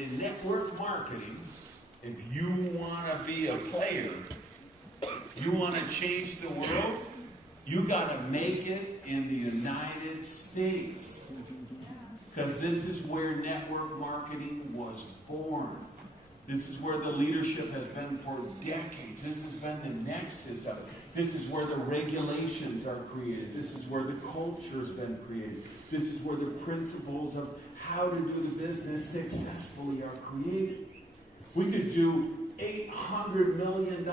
And in network marketing, if you want to be a player, you want to change the world, you got to make it in the United States. Because this is where network marketing was born. This is where the leadership has been for decades. This has been the nexus of it. This is where the regulations are created. This is where the culture has been created. This is where the principles of how to do the business successfully are created. We could do $800 million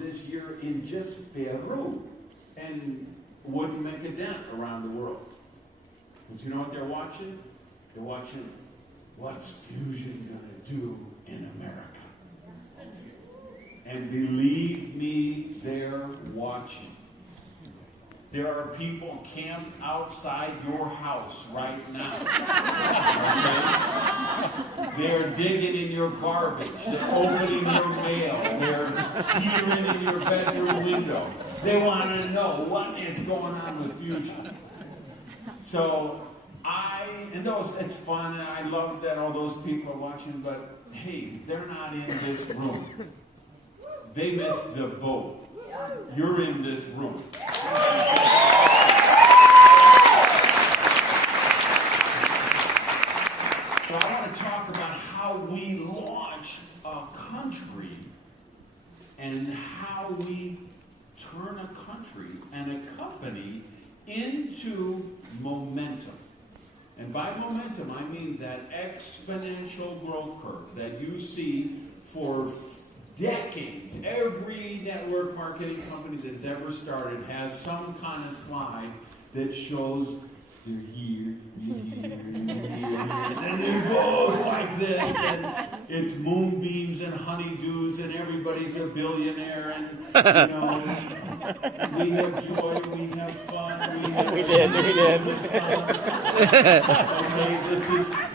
this year in just Peru and wouldn't make a dent around the world. But you know what they're watching? They're watching what's Fuxion going to do in America. And believe me, they're watching. There are people camped outside your house right now. Okay? They're digging in your garbage. They're opening your mail. They're peering in your bedroom window. They want to know what is going on with Fuxion. So it's fun, and I love that all those people are watching, but hey, they're not in this room. They missed the boat. You're in this room. So I want to talk about how we launch a country and how we turn a country and a company into momentum. And by momentum, I mean that exponential growth curve that you see for decades. Every network marketing company that's ever started has some kind of slide that shows they're here, and it goes like this, and it's moonbeams and honeydews, and everybody's a billionaire, and we have joy, we have fun, we did.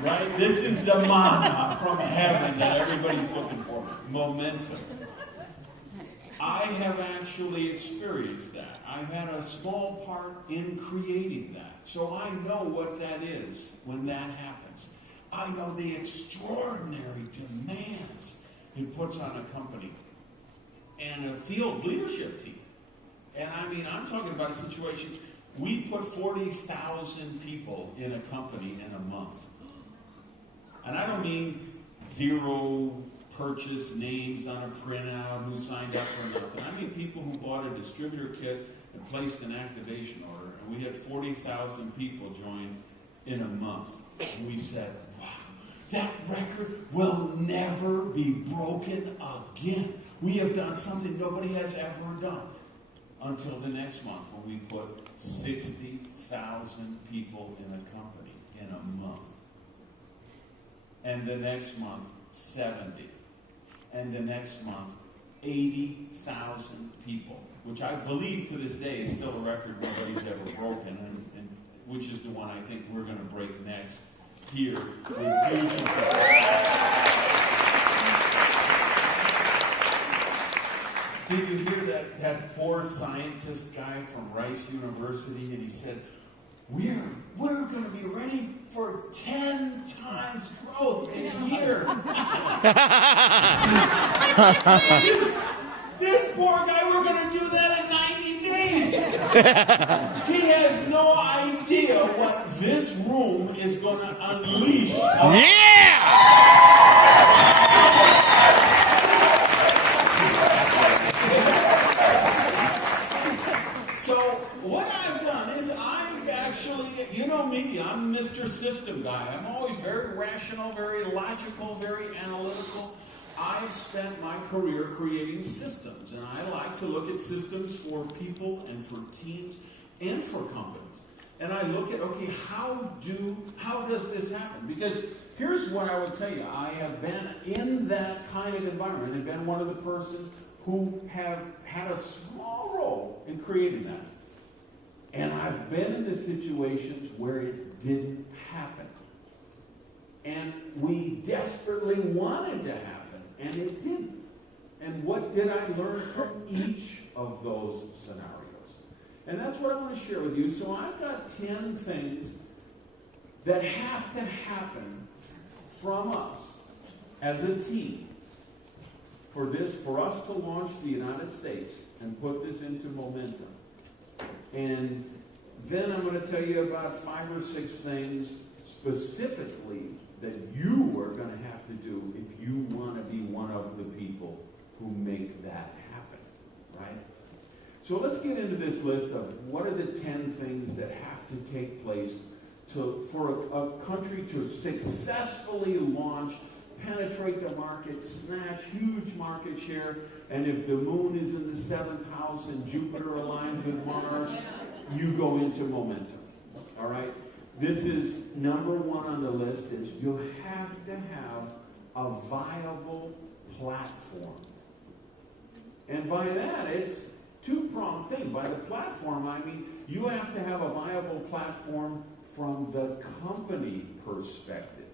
Okay, this is the manna from heaven that everybody's looking for. Momentum. I have actually experienced that. I've had a small part in creating that. So I know what that is when that happens. I know the extraordinary demands it puts on a company and a field leadership team. And I mean, I'm talking about a situation, we put 40,000 people in a company in a month. And I don't mean zero purchase names on a printout who signed up for nothing. I mean people who bought a distributor kit and placed an activation order, and we had 40,000 people join in a month. And we said, wow, that record will never be broken again. We have done something nobody has ever done. Until the next month when we put 60,000 people in a company in a month. And the next month, 70. And the next month, 80,000 people, which I believe to this day is still a record nobody's ever broken, and which is the one I think we're going to break next here with Fuxion. Did you hear that poor scientist guy from Rice University? And he said, we're going to be ready for 10 times growth in a year. This poor guy, we're going to do that in 90 days. He has no idea what this room is going to unleash. I'm Mr. System Guy. I'm always very rational, very logical, very analytical. I've spent my career creating systems, and I like to look at systems for people and for teams and for companies. And I look at, okay, how does this happen? Because here's what I would tell you. I have been in that kind of environment and been one of the persons who have had a small role in creating that. And I've been in the situations where it didn't happen. And we desperately wanted to happen, and it didn't. And what did I learn from each of those scenarios? And that's what I want to share with you. So I've got 10 things that have to happen from us as a team for us to launch the United States and put this into momentum. And then I'm going to tell you about 5 or 6 things specifically that you are going to have to do if you want to be one of the people who make that happen, right? So let's get into this list of what are the 10 things that have to take place for a country to successfully launch, penetrate the market, snatch huge market share, and if the moon is in the 7th house and Jupiter aligns with Mars, you go into momentum. All right? This is number 1 on the list is you have to have a viable platform. And by that, it's two-pronged thing. By the platform, I mean you have to have a viable platform from the company perspective.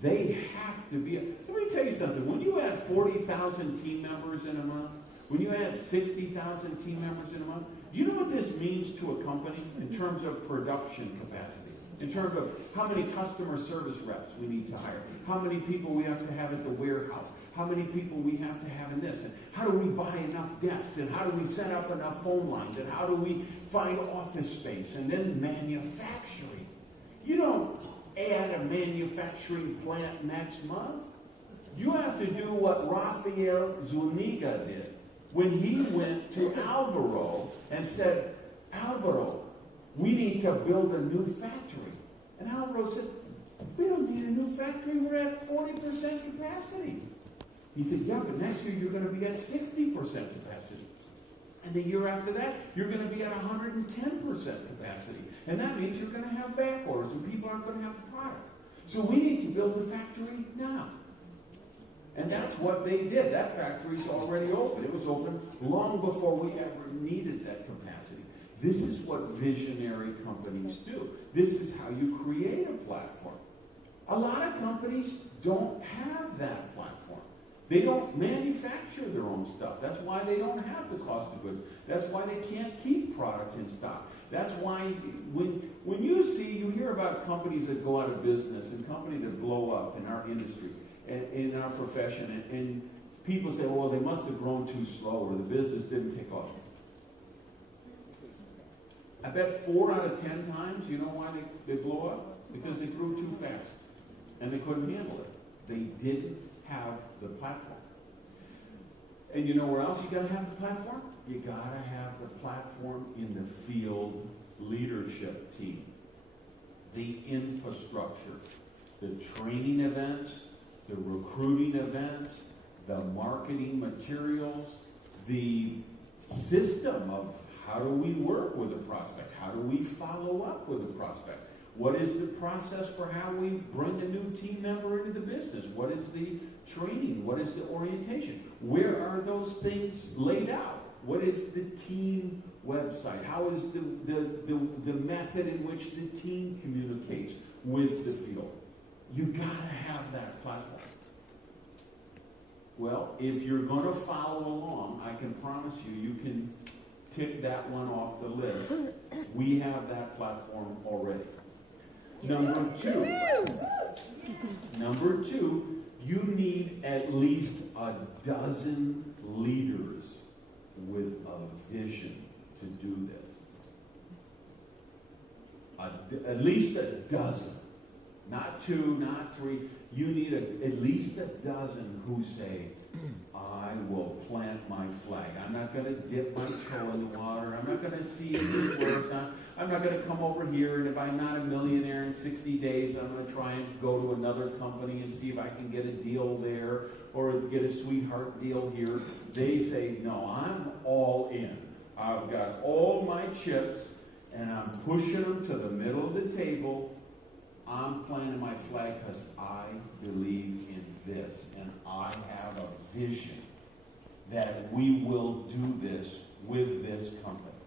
They have to be. Let me tell you something. When you add 40,000 team members in a month, when you add 60,000 team members in a month, do you know what this means to a company in terms of production capacity? In terms of how many customer service reps we need to hire, how many people we have to have at the warehouse, how many people we have to have in this, and how do we buy enough desks, and how do we set up enough phone lines, and how do we find office space, and then manufacturing. You don't add a manufacturing plant next month. You have to do what Rafael Zuniga did when he went to Alvaro and said, Alvaro, we need to build a new factory. And Alvaro said, we don't need a new factory. We're at 40% capacity. He said, yeah, but next year you're going to be at 60% capacity. And the year after that, you're going to be at 110% capacity. And that means you're going to have back orders and people aren't going to have the product. So we need to build the factory now. And that's what they did. That factory's already open. It was open long before we ever needed that capacity. This is what visionary companies do. This is how you create a platform. A lot of companies don't have that platform. They don't manufacture their own stuff. That's why they don't have the cost of goods. That's why they can't keep products in stock. That's why when you hear about companies that go out of business and companies that blow up in our industry, in our profession, and people say, well, they must have grown too slow or the business didn't take off. I bet 4 out of 10 times, you know why they blow up? Because they grew too fast and they couldn't handle it. They didn't have the platform. And you know where else you got to have the platform? You got to have the platform in the field leadership team. The infrastructure, the training events, the recruiting events, the marketing materials, the system of how do we work with a prospect? How do we follow up with a prospect? What is the process for how we bring a new team member into the business? What is the training? What is the orientation? Where are those things laid out? What is the team website? How is the method in which the team communicates with the field? You gotta have that platform. Well, if you're going to follow along, I can promise you can tick that one off the list. We have that platform already. Number two, you need at least a dozen leaders with a vision to do this. At least a dozen. Not 2, not 3. You need at least a dozen who say, I will plant my flag. I'm not going to dip my toe in the water. I'm not going to see if it works. I'm not going to come over here, and if I'm not a millionaire in 60 days, I'm going to try and go to another company and see if I can get a deal there or get a sweetheart deal here. They say, no, I'm all in. I've got all my chips, and I'm pushing them to the middle of the table. I'm planting my flag because I believe in this, and I have a vision that we will do this with this company.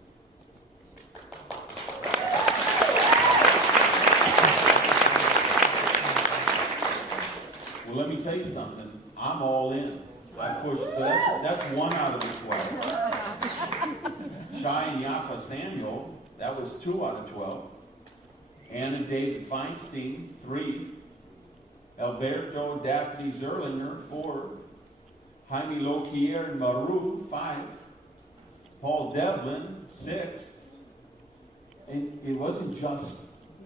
Well, let me tell you something. I'm all in. I pushed. So that's 1 out of the 12. Shai and Yafa Samuel, that was 2 out of 12. Anna David Feinstein, 3. Alberto Daphne Zerlinger, 4. Jaime Loquier and Maru, 5. Paul Devlin, 6. And it wasn't just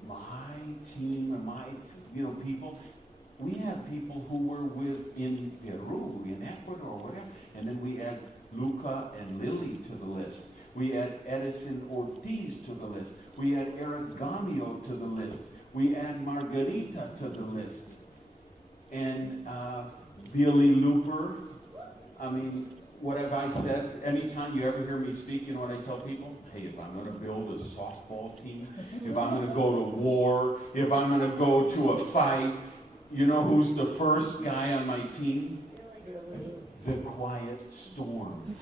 my team and my, people. We have people who were in Peru, in Ecuador, whatever. And then we add Luca and Lily to the list. We add Edison Ortiz to the list. We add Eric Gamio to the list. We add Margarita to the list. And Billy Looper. I mean, what have I said? Anytime you ever hear me speak, you know what I tell people? Hey, if I'm going to build a softball team, if I'm going to go to war, if I'm going to go to a fight, you know who's the first guy on my team? The Quiet Storm.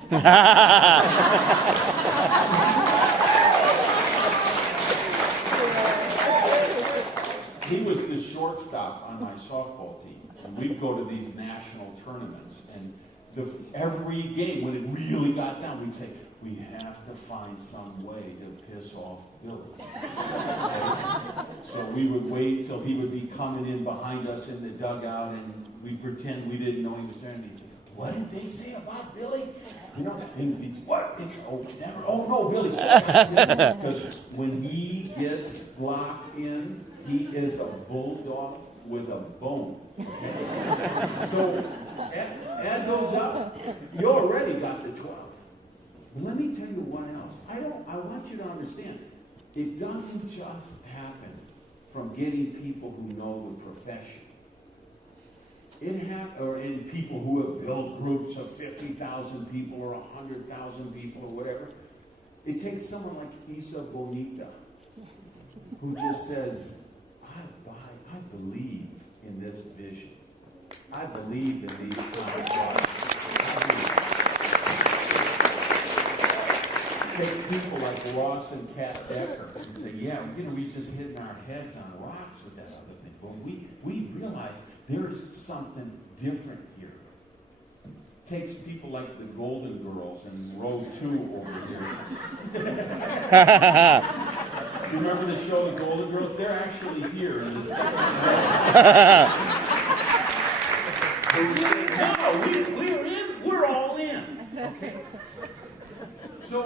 He was the shortstop on my softball team. And we'd go to these national tournaments. And every game, when it really got down, we'd say, we have to find some way to piss off Billy. So we would wait till he would be coming in behind us in the dugout, and we'd pretend we didn't know he was there. And he'd say, what did they say about Billy? And he'd say, what? Never. Oh, no, Billy. Because when he gets locked in, he is a bulldog with a bone. So add those up, you already got the 12. But let me tell you what else. I want you to understand, it doesn't just happen from getting people who know the profession. Or in people who have built groups of 50,000 people or 100,000 people or whatever. It takes someone like Isa Bonita, who just says, I believe in this vision. I believe in these concepts. Take people like Ross and Kat Decker and say, yeah, we just hitting our heads on rocks with that other thing. But we realize there's something different here. Takes people like the Golden Girls and row 2 over here. You remember the show, The Golden Girls? They're actually here in this. No, we're all in. Okay. So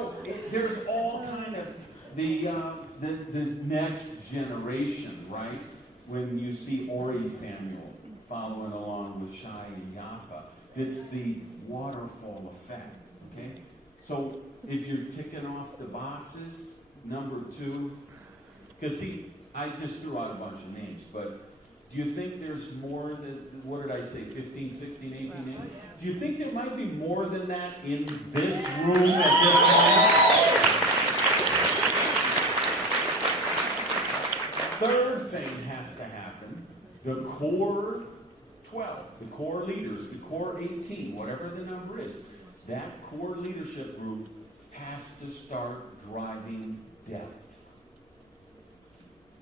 there's all kind of the next generation, right? When you see Ori Samuel following along with Shai and Yapa, it's the waterfall effect. Okay. So if you're ticking off the boxes, number 2, because see, I just threw out a bunch of names, but do you think there's more than, what did I say, 15, 16, 18 names? Do you think there might be more than that in this room at this moment? Third thing has to happen. The core 12, the core leaders, the core 18, whatever the number is, that core leadership group has to start driving depth.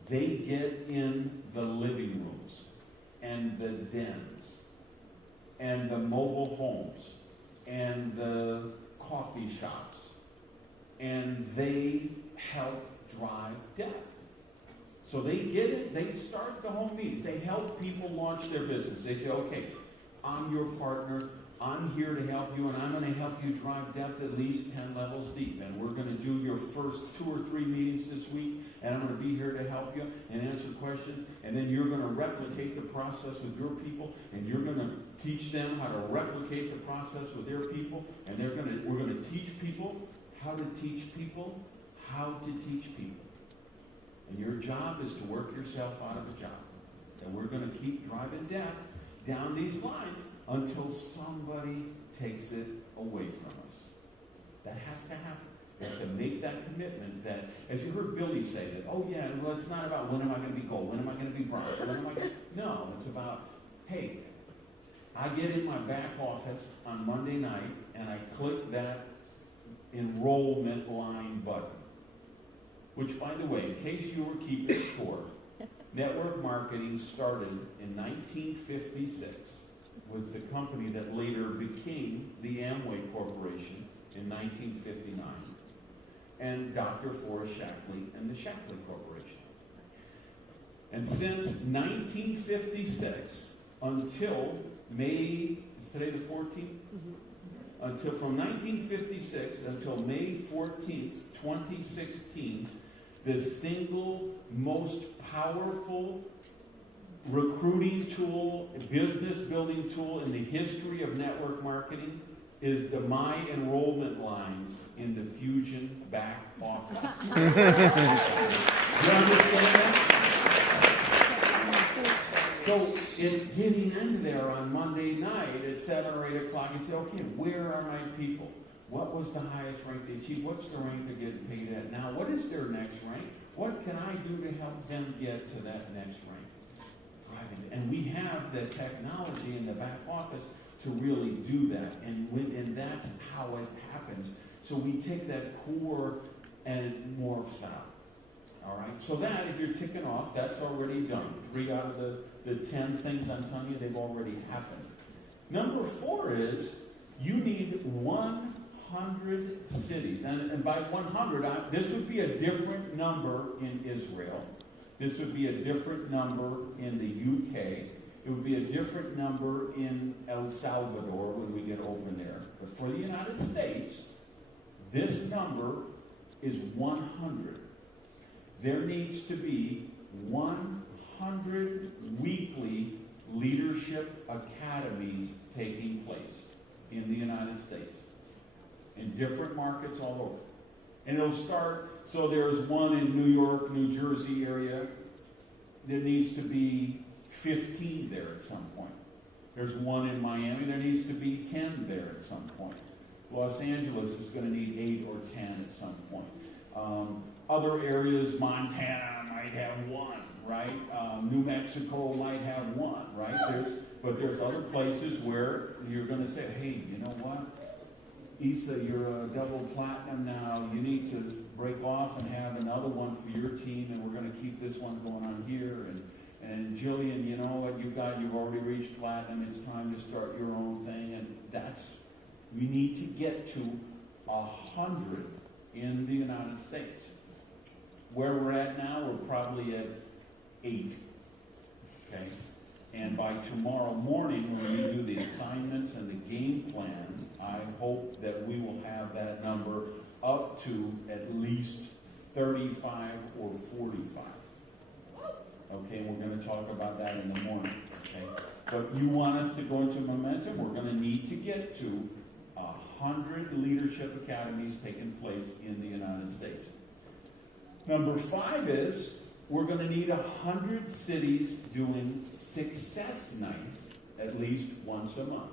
They get in the living rooms and the dens and the mobile homes and the coffee shops, and they help drive depth. So they get it, they start the home meetings, they help people launch their business. They say, okay, I'm your partner, I'm here to help you, and I'm going to help you drive depth at least 10 levels deep. And we're going to do your first 2 or 3 meetings this week, and I'm going to be here to help you and answer questions. And then you're going to replicate the process with your people, and you're going to teach them how to replicate the process with their people. And we're going to teach people how to teach people how to teach people. And your job is to work yourself out of a job. And we're going to keep driving depth down these lines until somebody takes it away from us. That has to happen. We have to make that commitment that, as you heard Billy say, that, oh yeah, well, it's not about when am I going to be gold, when am I going to be bronze, when am I going to... No, it's about, hey, I get in my back office on Monday night and I click that enrollment line button. Which, by the way, in case you were keeping score, network marketing started in 1956 with the company that later became the Amway Corporation in 1959, and Dr. Forrest Shackley and the Shackley Corporation. And since 1956, until May, is today the 14th? Until from 1956 until May 14th, 2016, the single most powerful recruiting tool, business building tool in the history of network marketing is the My Enrollment lines in the Fuxion back office. You understand that? So it's getting in there on Monday night at 7 or 8 o'clock. You say, okay, where are my people? What was the highest rank they achieved? What's the rank they're getting paid at now? What is their next rank? What can I do to help them get to that next rank? And we have the technology in the back office to really do that. And that's how it happens. So we take that core and it morphs out. All right? So that, if you're ticking off, that's already done. 3 out of the 10 things I'm telling you, they've already happened. Number 4 is you need 100 cities. And by 100, this would be a different number in Israel. This would be a different number in the UK. It would be a different number in El Salvador when we get open there. But for the United States, this number is 100. There needs to be 100 weekly leadership academies taking place in the United States, in different markets all over. And it'll start, so there's one in New York, New Jersey area. There needs to be 15 there at some point. There's one in Miami. There needs to be 10 there at some point. Los Angeles is going to need 8 or 10 at some point. Other areas, Montana might have 1, right? New Mexico might have 1, right? But there's other places where you're going to say, hey, you know what? Issa, you're a double platinum now. You need to break off and have another one for your team, and we're going to keep this one going on here. And Jillian, you know what you've already reached platinum. It's time to start your own thing. And we need to get to 100 in the United States. Where we're at now, we're probably at 8. Okay? And by tomorrow morning, when we do the assignments and the game plan, I hope that we will have that number up to at least 35 or 45. Okay, we're going to talk about that in the morning. Okay, but you want us to go into momentum, we're going to need to get to 100 leadership academies taking place in the United States. Number 5 is we're going to need 100 cities doing success nights at least once a month.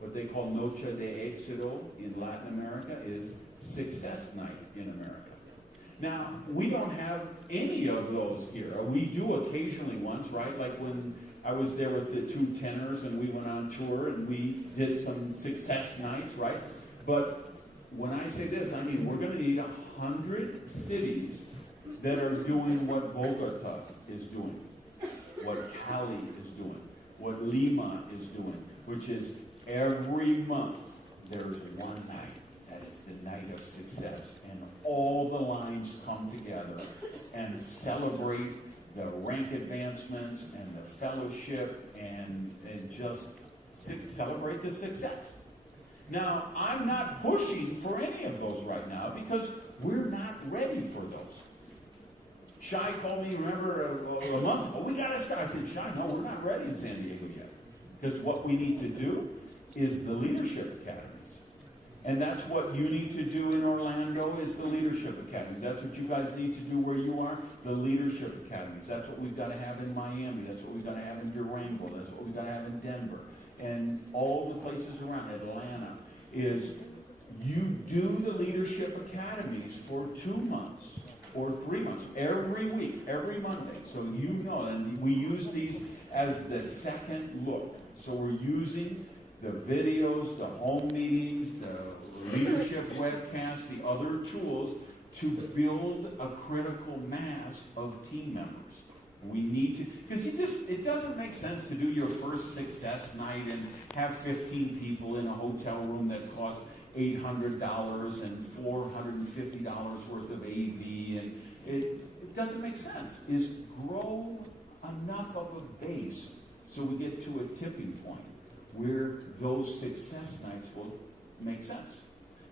What they call Noche de Éxito in Latin America is success night in America. Now, we don't have any of those here. We do occasionally once, right? Like when I was there with the 2 tenors and we went on tour and we did some success nights, right? But when I say this, I mean we're going to need 100 cities that are doing what Bogota is doing, what Cali is doing, what Lima is doing, which is every month there is one night that is the night of success, and all the lines come together and celebrate the rank advancements and the fellowship and just celebrate the success. Now, I'm not pushing for any of those right now because we're not ready for those. Shai called me, remember, a month ago, we got to start. I said, Shai, no, we're not ready in San Diego yet. Because what we need to do is the leadership academies. And that's what you need to do in Orlando is the leadership academy. That's what you guys need to do where you are, the leadership academies. That's what we've got to have in Miami. That's what we've got to have in Durango. That's what we've got to have in Denver. And all the places around Atlanta is you do the leadership academies for 2 months or 3 months, every week, every Monday. So you know, and we use these as the second look. So we're using the videos, the home meetings, the leadership webcasts, the other tools to build a critical mass of team members. We need to, because it doesn't make sense to do your first success night and have 15 people in a hotel room that costs $800 and $450 worth of AV, and it doesn't make sense. Is grow enough of a base So we get to a tipping point where those success nights will make sense.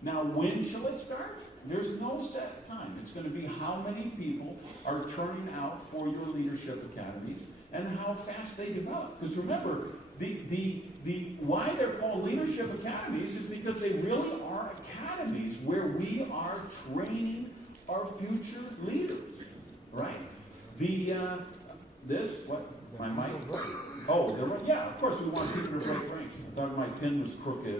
Now, when shall it start? There's no set time. It's going to be how many people are turning out for your leadership academies and how fast they develop. Because remember, the why they're called leadership academies is because they really are academies where we are training our future leaders, right? My mic? Oh, yeah, of course we want people to break ranks. I thought my pen was crooked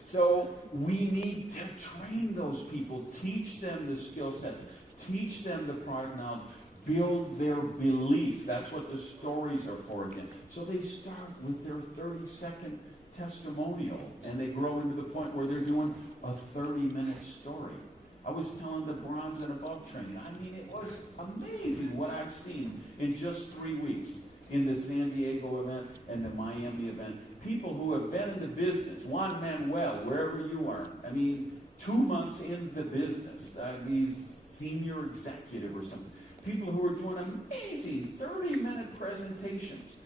So we need to train those people, teach them the skill sets, teach them the product knowledge, build their belief. That's what the stories are for again. So they start with their 30-second testimonial, and they grow into the point where they're doing a 30-minute story. I was telling the bronze and above training, I mean, it was amazing what I've seen in just 3 weeks in the San Diego event and the Miami event. People who have been in the business, Juan Manuel, wherever you are, I mean, 2 months in the business, he's senior executive or something. People who are doing amazing 30-minute presentations.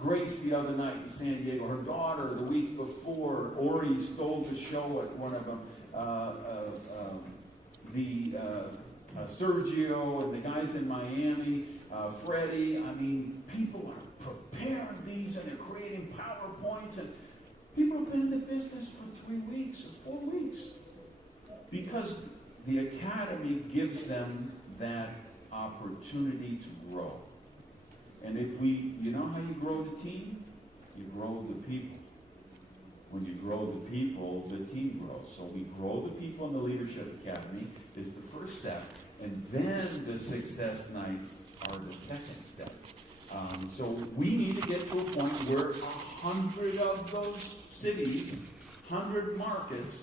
Grace the other night in San Diego, her daughter the week before, Ori stole the show at one of them. Sergio and the guys in Miami, Freddie. I mean, people are preparing these and they're creating PowerPoints, and people have been in the business for 3 weeks or 4 weeks because the academy gives them that opportunity to grow. And if you know how you grow the team? You grow the people. When you grow the people, the team grows. So we grow the people in the Leadership Academy is the first step. And then the success nights are the second step. So we need to get to a point where 100 of those cities, 100 markets,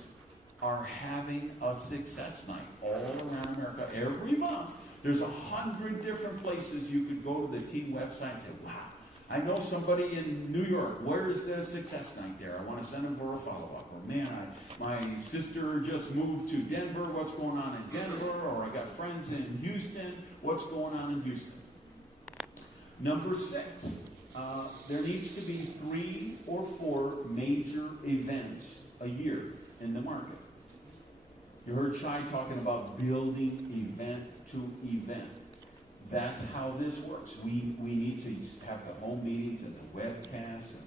are having a success night all around America. Every month, there's 100 different places you could go to the team website and say, wow, I know somebody in New York. Where is the success night there? I want to send them for a follow-up. Or, man, my sister just moved to Denver. What's going on in Denver? Or I got friends in Houston. What's going on in Houston? Number 6, there needs to be 3 or 4 major events a year in the market. You heard Shai talking about building event to event. That's how this works. We need to have the home meetings and the webcasts and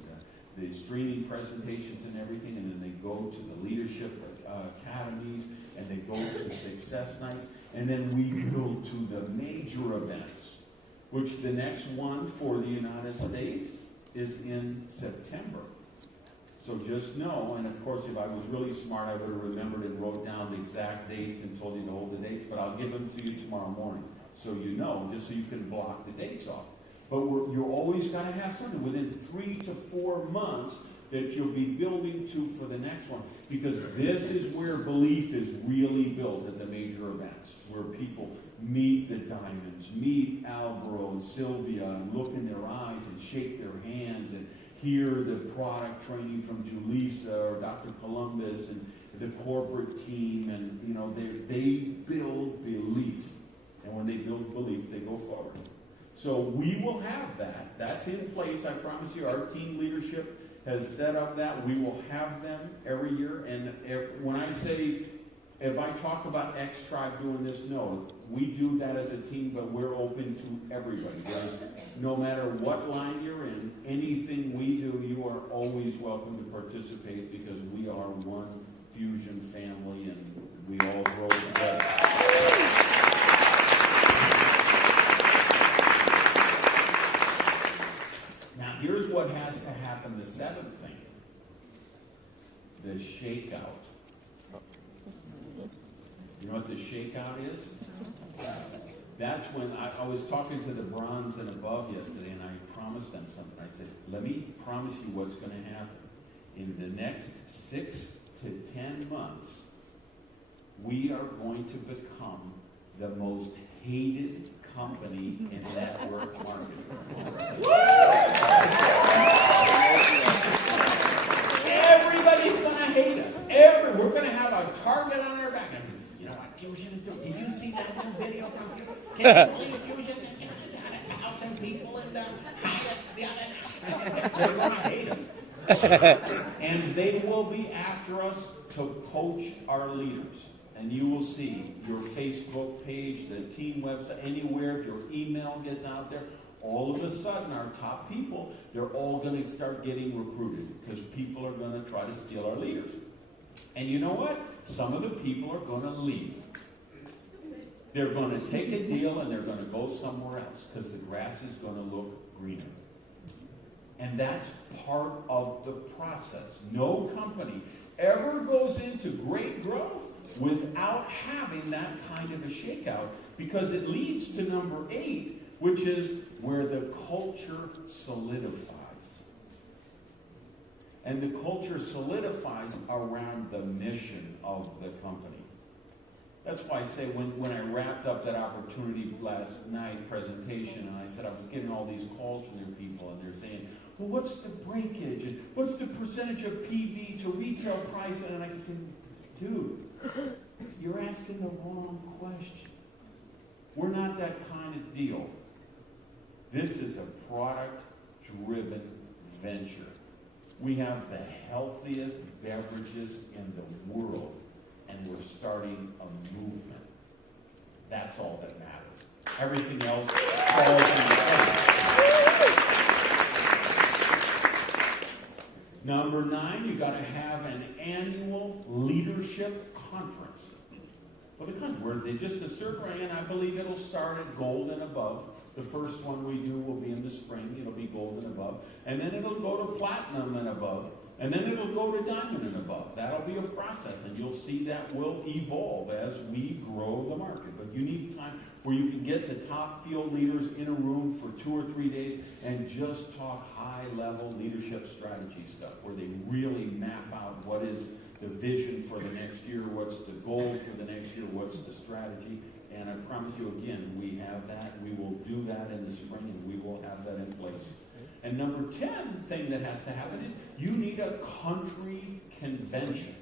the streaming presentations and everything, and then they go to the leadership academies, and they go to the success nights, and then we build to the major events, which the next one for the United States is in September. So just know, and of course if I was really smart, I would have remembered and wrote down the exact dates and told you to hold the dates, but I'll give them to you tomorrow morning. So you know, just so you can block the dates off. But you're always got to have something within 3 to 4 months that you'll be building to for the next one. Because this is where belief is really built at the major events, where people meet the diamonds, meet Alvaro and Sylvia, and look in their eyes and shake their hands and hear the product training from Julissa or Dr. Columbus and the corporate team, and you know, they build belief. And when they build belief, they go forward. So we will have that. That's in place, I promise you. Our team leadership has set up that. We will have them every year. And when I say, if I talk about X tribe doing this, no. We do that as a team, but we're open to everybody. Guys. No matter what line you're in, anything we do, you are always welcome to participate because we are one Fuxion family and we all grow together. Now, here's what has to happen, the 7th thing. The shakeout. You know what the shakeout is? That's when I was talking to the bronze and above yesterday, and I promised them something. I said, let me promise you what's going to happen. In the next 6 to 10 months, we are going to become the most hated company in network marketing. Everybody's going to hate us. We're going to have a target on our back. You know what Fuxion is doing? Did you see that new video from Fuxion? Can you believe Fuxion? They got 1,000 They're going to hate them. And they will be after us to coach our leaders. And you will see your Facebook page, the team website, anywhere, if your email gets out there, all of a sudden our top people, they're all going to start getting recruited because people are going to try to steal our leaders. And you know what? Some of the people are going to leave. They're going to take a deal and they're going to go somewhere else because the grass is going to look greener. And that's part of the process. No company ever goes into great growth without having that kind of a shakeout, because it leads to number 8, which is where the culture solidifies. And the culture solidifies around the mission of the company. That's why I say when I wrapped up that opportunity last night presentation, and I said I was getting all these calls from their people, and they're saying, well, what's the breakage? And what's the percentage of PV to retail price? And I said, dude, you're asking the wrong question. We're not that kind of deal. This is a product-driven venture. We have the healthiest beverages in the world, and we're starting a movement. That's all that matters. Everything else falls in place. Number 9, you got to have an annual leadership conference for the country, where they just a certain way, and I believe it'll start at gold and above. The first one we do will be in the spring. It'll be gold and above. And then it'll go to platinum and above. And then it'll go to diamond and above. That'll be a process, and you'll see that will evolve as we grow the market. But you need time where you can get the top field leaders in a room for 2 or 3 days and just talk high-level leadership strategy stuff, where they really map out what is the vision for the next year, what's the goal for the next year, what's the strategy. And I promise you again, we have that. We will do that in the spring, and we will have that in place. And number 10 thing that has to happen is you need a country convention.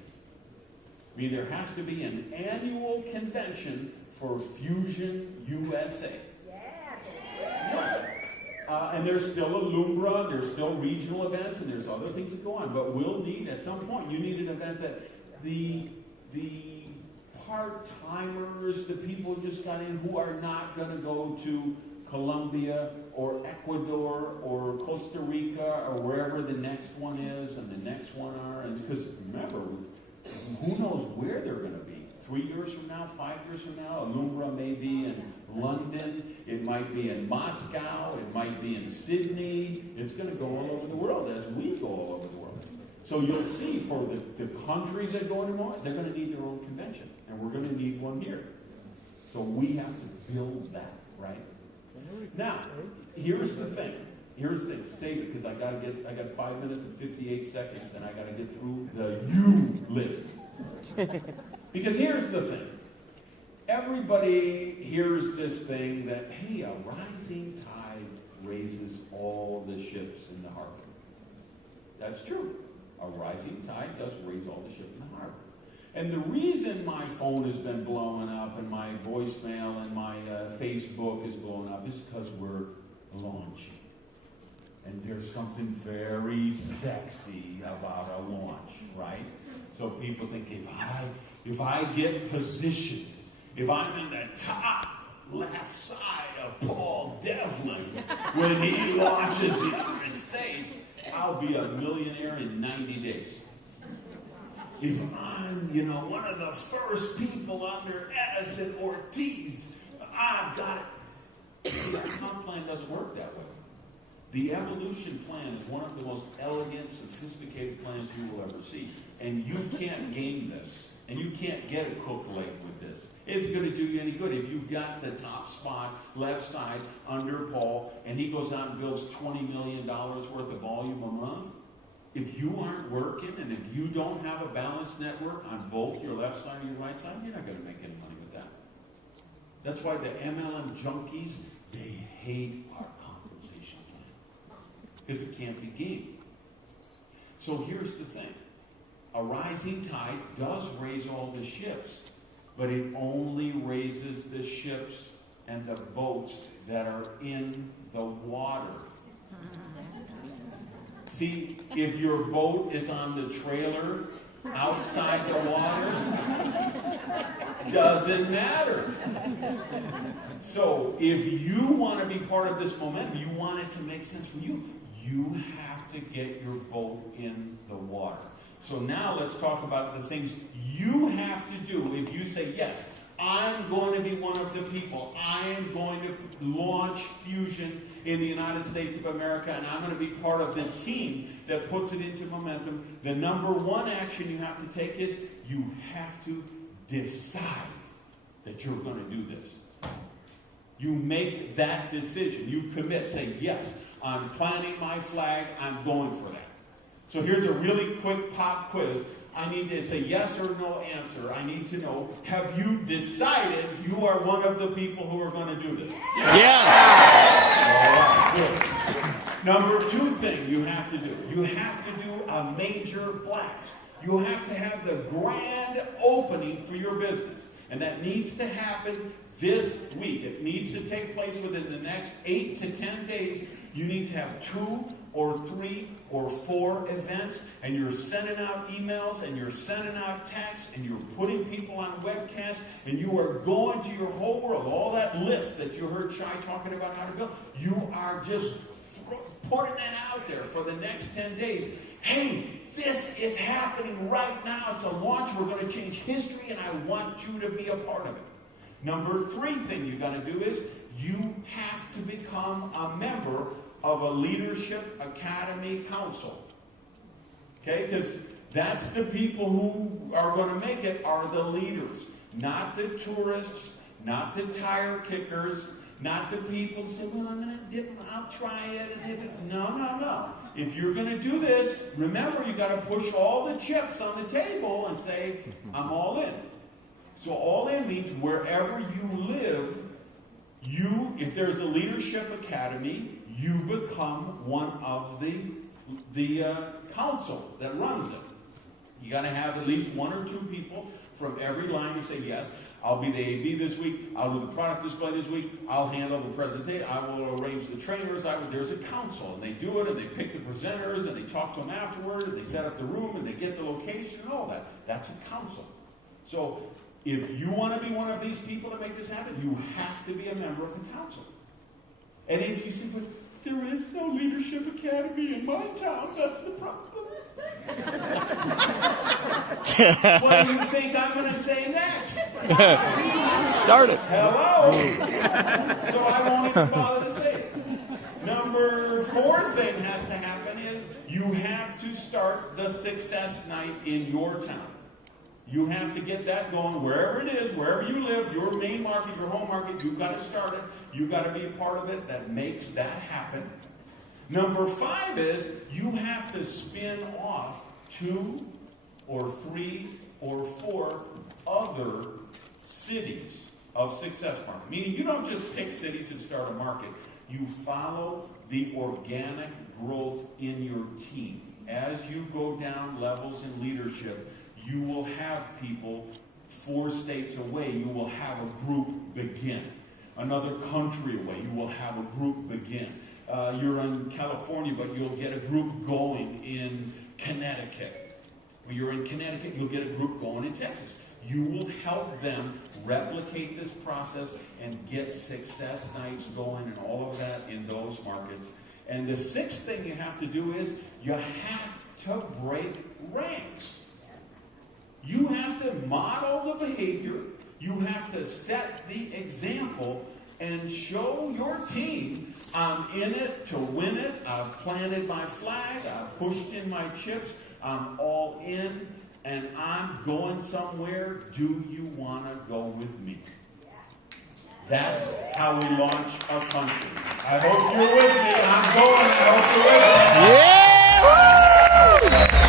I mean, there has to be an annual convention for Fuxion USA. Yeah. And there's still a Lumbra, there's still regional events, and there's other things that go on. But we'll need, at some point, you need an event that the part-timers, the people who just got in, who are not going to go to Colombia or Ecuador or Costa Rica or wherever the next one is and the next one are. And because remember, who knows where they're going to be. 3 years from now, 5 years from now, Alumbra may be in London, it might be in Moscow, it might be in Sydney. It's going to go all over the world as we go all over the world. So you'll see for the countries that go anymore, they're going to need their own convention. And we're going to need one here. So we have to build that, right? Now, here's the thing. Save it, because I got 5 minutes and 58 seconds, and I got to get through the you list. Because here's the thing. Everybody hears this thing that, hey, a rising tide raises all the ships in the harbor. That's true. A rising tide does raise all the ships in the harbor. And the reason my phone has been blowing up and my voicemail and my Facebook is blowing up is because we're launching. And there's something very sexy about a launch, right? So people think if I get positioned, if I'm in the top left side of Paul Devlin when he launches the United States, I'll be a millionaire in 90 days. If I'm, one of the first people under Edison Ortiz, I've got it. The comp plan doesn't work that way. The evolution plan is one of the most elegant, sophisticated plans you will ever see. And you can't game this. And you can't get a Coca-Cola with this. It's going to do you any good. If you've got the top spot, left side, under Paul, and he goes out and builds $20 million worth of volume a month, if you aren't working and if you don't have a balanced network on both your left side and your right side, you're not going to make any money with that. That's why the MLM junkies, they hate our compensation plan. Because it can't be gamed. So here's the thing. A rising tide does raise all the ships, but it only raises the ships and the boats that are in the water. See, if your boat is on the trailer outside the water, doesn't matter. So if you want to be part of this momentum, you want it to make sense for you, you have to get your boat in the water. So now let's talk about the things you have to do if you say, yes, I'm going to be one of the people. I am going to launch Fuxion in the United States of America, and I'm going to be part of the team that puts it into momentum. The number one action you have to take is you have to decide that you're going to do this. You make that decision. You commit. Say, yes, I'm planting my flag. I'm going for that. So here's a really quick pop quiz. I need to say yes or no answer. I need to know, have you decided you are one of the people who are going to do this? Yes. All right, good. Number two thing you have to do. You have to do a major blast. You have to have the grand opening for your business. And that needs to happen this week. It needs to take place within the next 8 to 10 days. You need to have 2 or 3 or 4 events, and you're sending out emails, and you're sending out texts, and you're putting people on webcasts, and you are going to your whole world. All that list that you heard Shai talking about how to build, you are just putting it out there for the next 10 days. Hey, this is happening right now. It's a launch. We're going to change history, and I want you to be a part of it. Number 3 thing you got to do is you have to become a member of a leadership academy council. Okay? Because that's the people who are going to make it are the leaders. Not the tourists, not the tire kickers, not the people who say, well, I'll try it. No. If you're going to do this, remember you got to push all the chips on the table and say, I'm all in. So all in means wherever you live, if there's a leadership academy, you become one of the council that runs it. You got to have at least 1 or 2 people from every line who say, yes, I'll be the AB this week, I'll do the product display this week, I'll handle the presentation, I will arrange the trainers. There's a council, and they do it, and they pick the presenters, and they talk to them afterward, and they set up the room, and they get the location, and all that. That's a council. So if you want to be one of these people to make this happen, you have to be a member of the council. And if you say, but there is no leadership academy in my town, that's the problem. What do you think I'm going to say next? Start it. Hello. So I won't even bother to say it. Number 4 thing has to happen is you have to start the success night in your town. You have to get that going wherever it is, wherever you live, your main market, your home market. You've got to start it. You've got to be a part of it. That makes that happen. Number 5 is you have to spin off 2 or 3 or 4 other cities of success market. Meaning you don't just pick cities and start a market. You follow the organic growth in your team. As you go down levels in leadership, you will have people 4 states away. You will have a group begin. Another country away, you will have a group begin. You're in California, but you'll get a group going in Connecticut. When you're in Connecticut, you'll get a group going in Texas. You will help them replicate this process and get success nights going and all of that in those markets. And the 6th thing you have to do is you have to break ranks. You have to model the behavior. You have to set the example and show your team, I'm in it to win it. I've planted my flag. I've pushed in my chips. I'm all in, and I'm going somewhere. Do you want to go with me? That's how we launch a country. I hope you're with me. I'm going. I hope you're with me. Yeah! Woo!